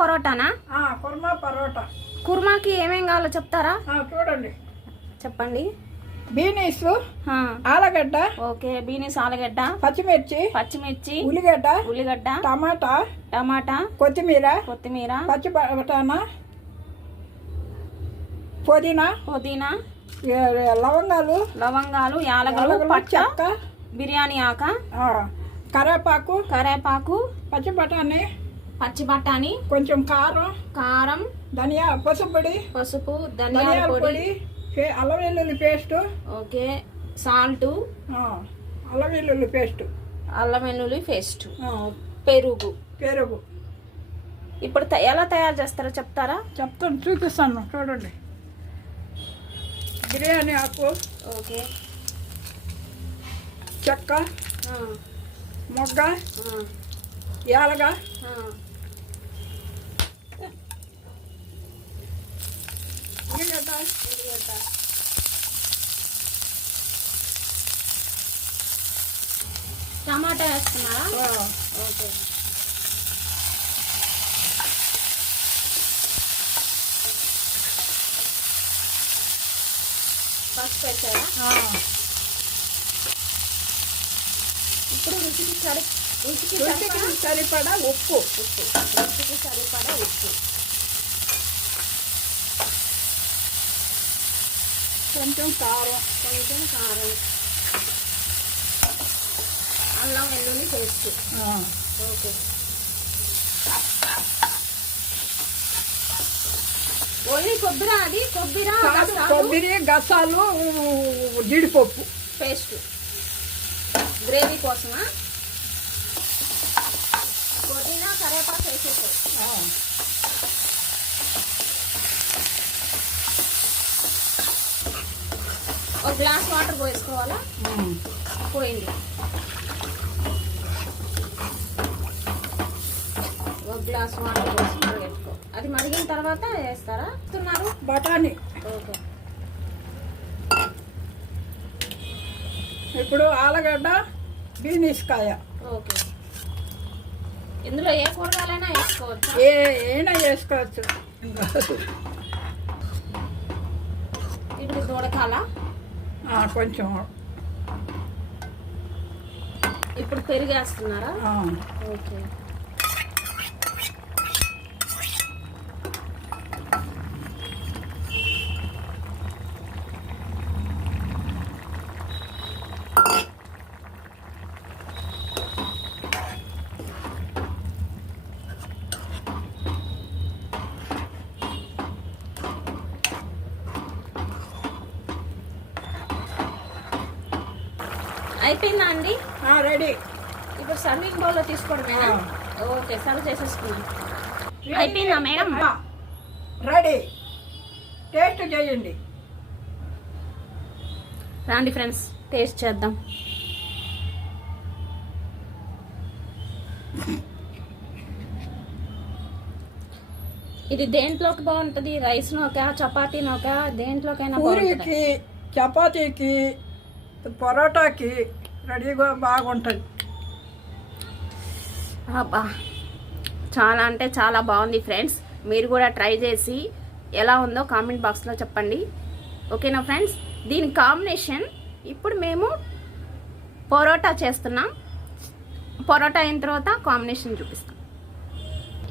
పరోటానా? కుర్మా పరోటా. కుర్మాకి ఏమేం కావాలో చెప్తారా? చూడండి, చెప్పండి. బీనీస్, ఆలుగడ్డ, ఓకే, బీనీస్, ఆలుగడ్డ, పచ్చిమిర్చి, ఉల్లిగడ్డ, టమాటా, కొత్తిమీర, పచ్చి బఠానా, పుదీనా, లవంగాలు, యాలకులు, పట్ట, బిర్యానీ ఆక, కరేపాకు, పచ్చి బఠానీ, కొంచెం కారం, పసుపు, ధనియాల పొడి, అల్లం వెల్లుల్లి పేస్ట్, ఓకే, సాల్ట్, అల్లం వెల్లుల్లి పేస్ట్, పెరుగు. ఇప్పుడు ఎలా తయారు చేస్తారో చెప్తారా? చెప్తాను, చూపిస్తాను. చూడండి, బిర్యానీ ఆకు, ఓకే, చెక్క, మొగ్గ, యాలగ, ఉల్లిగడ్డ, టమాటా వేస్తున్నారా? ఓకే, పసుపు వేసారా? ఇప్పుడు రుచికి సరిపడా ఉప్పు, కొంచెం కారం, అల్లం వెల్లుల్లి పేస్ట్, ఓకే. ఓన్లీ కొబ్బరి, గసాలు, జీడిపప్పు పేస్ట్ గ్రేవీ కోసమా? పుదీనా, కరేపాకు వేసేసారు. ఒక గ్లాస్ వాటర్ పోసుకోవాలా? పోయింది. ఒక గ్లాస్ వాటర్ పోసి మరిగెట్టుకో. అది మరిగిన తర్వాత వేస్తారా? బఠానీ. ఓకే, ఇప్పుడు ఆలుగడ్డ, బీనీస్ కాయ. ఓకే, ఇందులో ఏ కూరగాయలైనా వేసుకోవచ్చు? ఏమైనా వేసుకోవచ్చు. ఇప్పుడు దూడకాల కొంచెం. ఇప్పుడు పెరిగేస్తున్నారా? ఓకే, అయిపోయిందా అండి? రెడీ. ఇప్పుడు సర్వింగ్ బౌల్లో తీసుకోవడమేనా? ఓకే, సర్వ్ చేసేసుకున్నాం. అయిపోయిందా మేడం? రెడీ. టేస్ట్ చేయండి. రండి ఫ్రెండ్స్, టేస్ట్ చేద్దాం. ఇది దేంట్లోకి బాగుంటుంది? రైస్ నోకా, చపాతీ నోకా, దేంట్లోకైనా? పూరీకి, చపాతీకి, పరోటాకి రెడీగా బాగుంటుంది. అబ్బా, చాలా అంటే చాలా బాగుంది ఫ్రెండ్స్. మీరు కూడా ట్రై చేసి ఎలా ఉందో కామెంట్ బాక్స్లో చెప్పండి. ఓకేనా ఫ్రెండ్స్? దీని కాంబినేషన్ ఇప్పుడు మేము పరోటా చేస్తున్నాం. పరోటా అయిన తర్వాత కాంబినేషన్ చూపిస్తాం.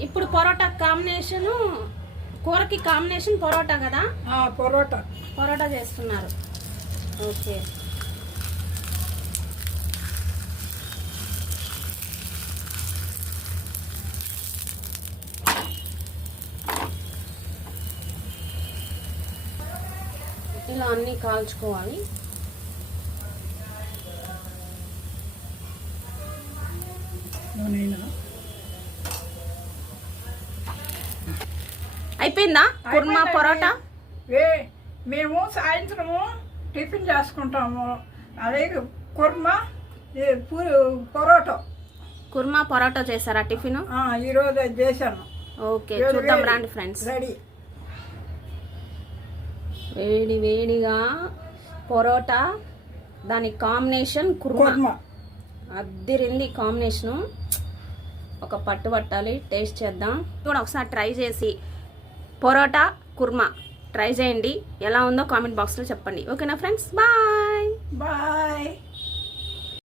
ఇప్పుడు పరోటా కాంబినేషను, కూరకి కాంబినేషన్ పరోటా కదా? పరోటా చేస్తున్నారు. ఓకే, ఇలా అన్నీ కాల్చుకోవాలి. అయిపోయిందా కుర్మా పరోటా? మేము సాయంత్రము టిఫిన్ చేసుకుంటాము. అదే కుర్మా పరోటా చేశారా టిఫిన్? ఈరోజు చేశాను. ఓకే, చూద్దాం రండి ఫ్రెండ్స్. రెడీ. వేడిగా పరోటా, దాని కాంబినేషన్ కుర్మా. అద్దిరింది కాంబినేషను. ఒక పట్టు పట్టాలి. టేస్ట్ చేద్దాం. కూడా ఒకసారి ట్రై చేసి పొరోటా కుర్మా ట్రై చేయండి. ఎలా ఉందో కామెంట్ బాక్స్లో చెప్పండి. ఓకేనా ఫ్రెండ్స్, బాయ్. బాయ్.